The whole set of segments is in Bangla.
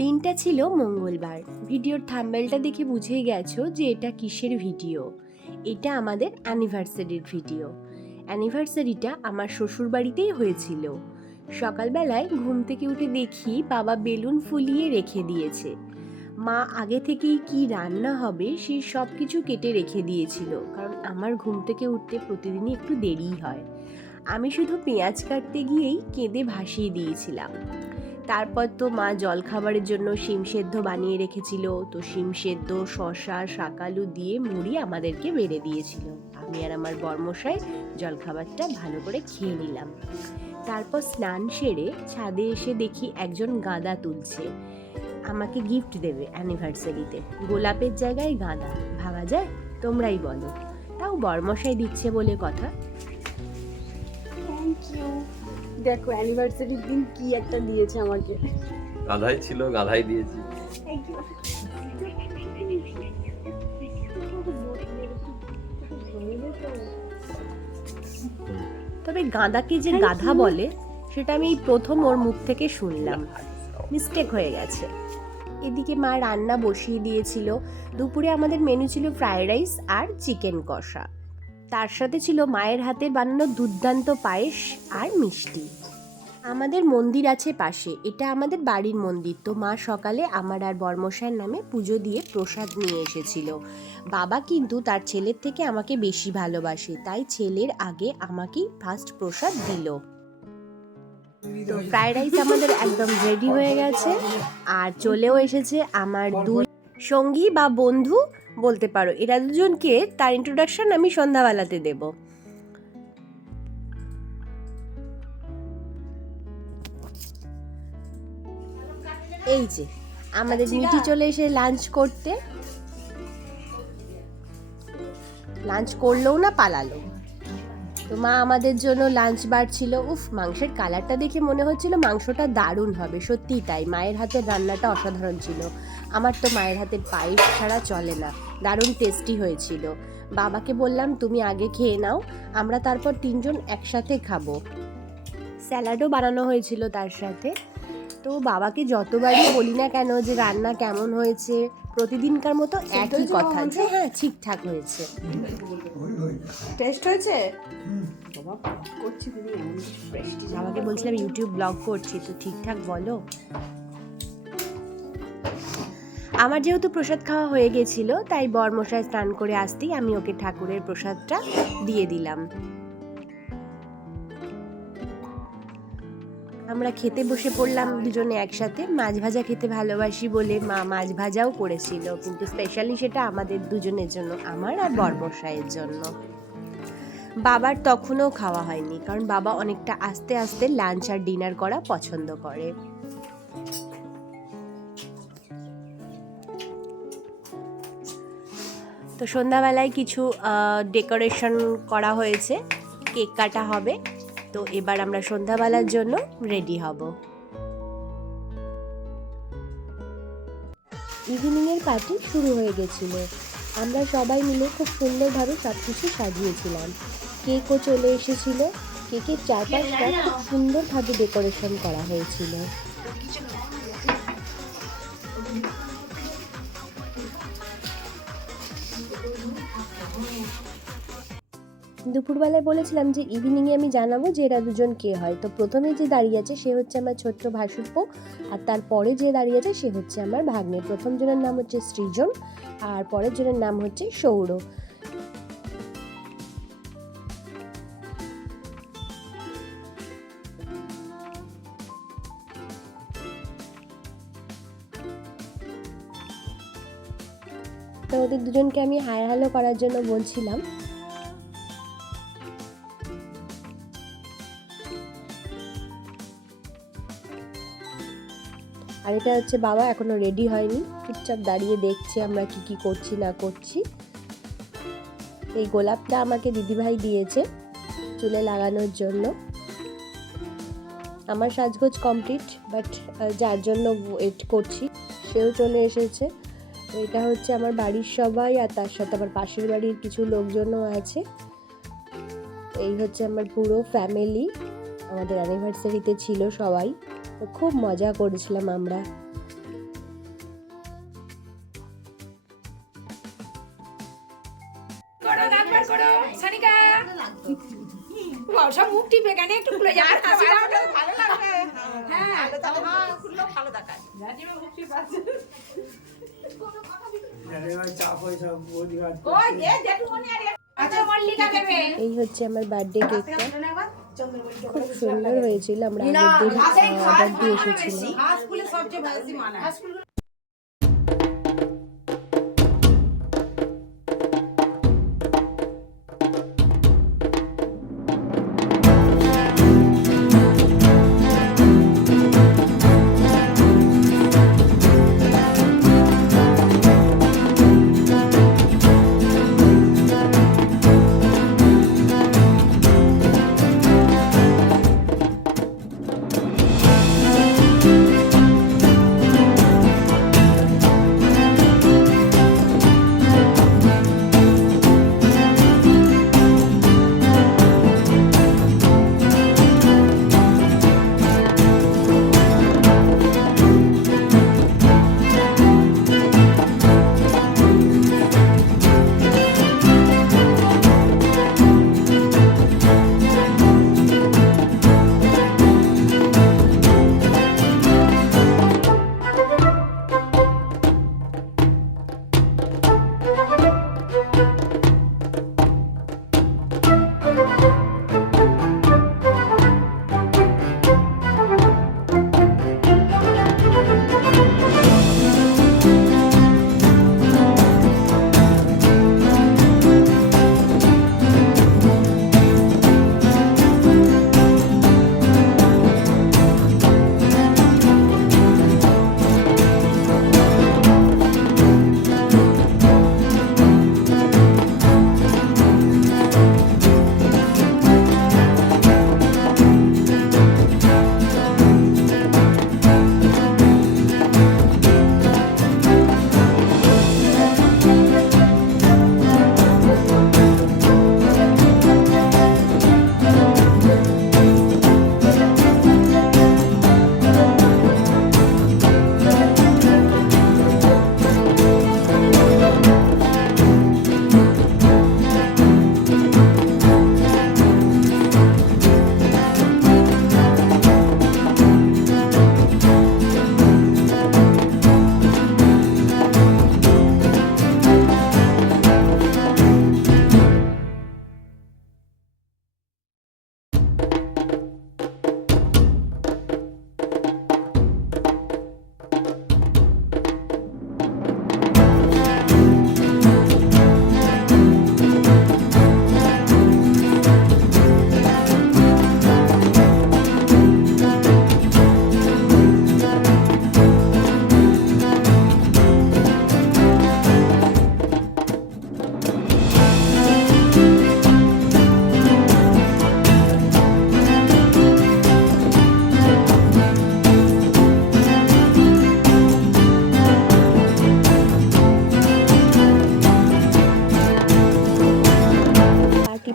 দিনটা ছিল মঙ্গলবার। ভিডিওর থাম্বনেলটা দেখে বুঝেই গেছো যে এটা কিসের ভিডিও। এটা আমাদের অ্যানিভার্সারির ভিডিও। অ্যানিভার্সারিটা আমার শ্বশুরবাড়িতেই হয়েছিল। সকালবেলায় ঘুম থেকে উঠে দেখি বাবা বেলুন ফুলিয়ে রেখে দিয়েছে। মা আগে থেকেই কি রান্না হবে সেই সব কিছু কেটে রেখে দিয়েছিল, কারণ আমার ঘুম থেকে উঠতে প্রতিদিনই একটু দেরিই হয়। আমি শুধু পেঁয়াজ কাটতে গিয়েই কেঁদে ভাসিয়ে দিয়েছিলাম। তারপর তো মা জলখাবারের জন্য শিম সেদ্ধ বানিয়ে রেখেছিল, তো শিম সেদ্ধ, শসা, শাকালু দিয়ে মুড়ি আমাদেরকে বেড়ে দিয়েছিল। আমি আর আমার বরমশাই জলখাবারটা ভালো করে খেয়ে নিলাম। তারপর স্নান সেরে ছাদে এসে দেখি একজন গাঁদা তুলছে, আমাকে গিফট দেবে অ্যানিভার্সারিতে। গোলাপের জায়গায় গাঁদা, ভাবা যায়? তোমরাই বলো। তাও বরমশাই দিচ্ছে বলে কথা। Thank you. দেখো অ্যানিভার্সারির দিন কি একটা দিয়েছে আমাকে। গাধাই ছিল, গাধাই দিয়েছি। Thank you. তবে গাঁদাকে যে গাধা বলে সেটা আমি প্রথম ওর মুখ থেকে শুনলাম। মিস্টেক হয়ে গেছে। এদিকে মা রান্না বসিয়ে দিয়েছিল। দুপুরে আমাদের মেনু ছিল ফ্রাইড রাইস আর চিকেন কষা। তার সাথে ছিল মায়ের হাতের বানানো দুর্দান্ত পায়েস আর মিষ্টি। আমাদের মন্দির আছে পাশে, এটা আমাদের বাড়ির মন্দির। তো মা সকালে আমার আর বরমশাইয়ের নামে পুজো দিয়ে প্রসাদ নিয়ে এসেছিল। বাবা কিন্তু তার ছেলের থেকে আমাকে বেশি ভালোবাসে, তাই ছেলের আগে আমাকেই ফার্স্ট প্রসাদ দিল। তো ফ্রাইড রাইস আমাদের একদম রেডি হয়ে গেছে, আর চলেও এসেছে আমার দুই সঙ্গী বা বন্ধু বলতে পারো। এরা দুজনকে তার ইন্ট্রোডাকশন আমি সন্ধ্যাবেলাতে দেব। এই যে আমাদের মিঠি চলে এসে লাঞ্চ করতে, লাঞ্চ করলেও না পালালো। তো মা আমাদের জন্য লাঞ্চ বার ছিল। উফ, মাংসের কালারটা দেখে মনে হচ্ছিল মাংসটা দারুণ হবে। সত্যিই তাই, মায়ের হাতের রান্নাটা অসাধারণ ছিল। আমার তো মায়ের হাতের পায়েস ছাড়া চলে না, দারুণ টেস্টি হয়েছিল। বাবাকে বললাম তুমি আগে খেয়ে নাও, আমরা তারপর তিনজন একসাথে খাবো। স্যালাডও বানানো হয়েছিল তার সাথে। তো বাবাকে যতবারই বলি না কেন যে রান্না কেমন হয়েছে, প্রতিদিনকার মতো একই কথা যে হ্যাঁ ঠিকঠাক হয়েছে। টেস্ট হয়েছে? বাবা করছি তুমি এমন কিছু প্রেস্টিজ। বাবাকে বলছিলাম ইউটিউব ব্লগ করছি, তো ঠিকঠাক বলো। আমার যেহেতু প্রসাদ খাওয়া হয়ে গেছিল, তাই বরমশাই স্নান করে আসতেই আমি ওকে ঠাকুরের প্রসাদটা দিয়ে দিলাম। আমরা খেতে বসে পড়লাম দুজনে একসাথে। মাছ ভাজা খেতে ভালোবাসি বলে মা মাছ ভাজাও করেছিল, কিন্তু স্পেশালি সেটা আমাদের দুজনের জন্য, আমার আর বরমশাইয়ের জন্য। বাবার তখনও খাওয়া হয়নি, কারণ বাবা অনেকটা আস্তে আস্তে লাঞ্চ আর ডিনার করা পছন্দ করে। তো সন্ধ্যাবেলায় কিছু ডেকোরেশন করা হয়েছে, কেক কাটা হবে। তো এবার আমরা সন্ধ্যাবেলার জন্য রেডি হব। ইভিনিংয়ের পার্টি শুরু হয়ে গেছিল। আমরা সবাই মিলে খুব সুন্দরভাবে সব কিছু সাজিয়েছিলাম। কেকও চলে এসেছিল। কেকের চারপাশটা খুব সুন্দরভাবে ডেকোরেশন করা হয়েছিল। দুপুরবেলায় বলেছিলাম যে ইভিনিংয়ে আমি জানাবো যে এরা দুজন কে হয়। তো প্রথমে যে দাঁড়িয়ে আছে সে হচ্ছে আমার ছোট্ট ভাসুরপো, আর তারপরে যে দাঁড়িয়ে আছে সে হচ্ছে আমার ভাগ্নে। প্রথম জনের নাম হচ্ছে সৃজন, আর পরের জনের নাম হচ্ছে সৌর। তো ওদের দুজনকে আমি হাই হ্যালো করার জন্য বলছিলাম। আর এটা হচ্ছে বাবা, এখনো রেডি হয়নি, চুপচাপ দাঁড়িয়ে দেখছে আমরা কি কি করছি না করছি। এই গোলাপটা আমাকে দিদিভাই দিয়েছে চুলে লাগানোর জন্য। আমার সাজগোজ কমপ্লিট, বাট যার জন্য ওয়েট করছি সেও চলে এসেছে। এটা হচ্ছে আমার বাড়ির সবাই, আর তার সাথে আমার পাশের বাড়ির কিছু লোকজনও আছে। এই হচ্ছে আমার পুরো ফ্যামিলি, আমাদের অ্যানিভার্সারিতে ছিল সবাই। তো খুব মজা করেছিলাম আমরা। সব মুখ টিপে কেন একটু খুলে যাবে হাসি দাও না। ভালো লাগবে হ্যাঁ খুললেও ভালো দেখায় ওই যে জেঠুমনি আর আচ্ছা মল্লিকা দেবে এই হচ্ছে আমার বার্থডে কেকটা, খুব সুন্দর হয়েছিল। আমরা আগের দিন অর্ডার দিয়ে এসেছিলাম। হাঁস ফুলে সবচেয়ে বেশি মানায়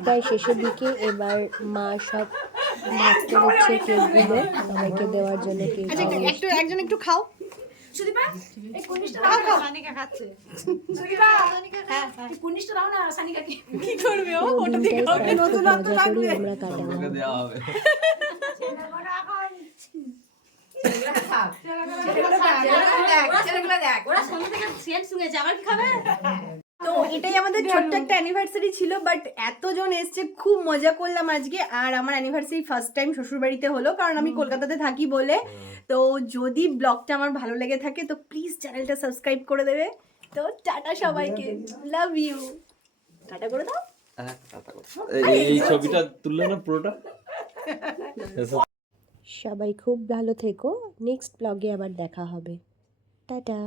প্রায় শেষের দিকে। এবার মা সব ভাগ করেছে কেকগুলো সবাইকে দেওয়ার জন্য। কেক একটু একজন একটু খাও সুদীপা এই কুনিশটা দাও না সানিকা খাচ্ছে সুদীপা হ্যাঁ এই কুনিশটা দাও না সানিকাকে কি করবে ও ওটা দিয়ে খাবে নতুন নতুন করি আমরা কাটাবো। তোমাকে দেওয়া হবে। তো এটাই আমাদের ছোট্ট একটা অ্যানিভার্সারি ছিল, বাট এতজন এসছে, খুব মজা করলাম আজকে। আর আমার অ্যানিভার্সারি ফার্স্ট টাইম শ্বশুরবাড়িতে হলো, কারণ আমি কলকাতাতে থাকি বলে। তো যদি ব্লগটা আমার ভালো লেগে থাকে তো প্লিজ চ্যানেলটা সাবস্ক্রাইব করে দেবে। তো টাটা সবাইকে, লাভ ইউ, টাটা করে দাও। এই ছবিটা তুললে না পুরোটা। সবাই খুব ভালো থেকো, নেক্সট ব্লগে আবার দেখা হবে, টাটা।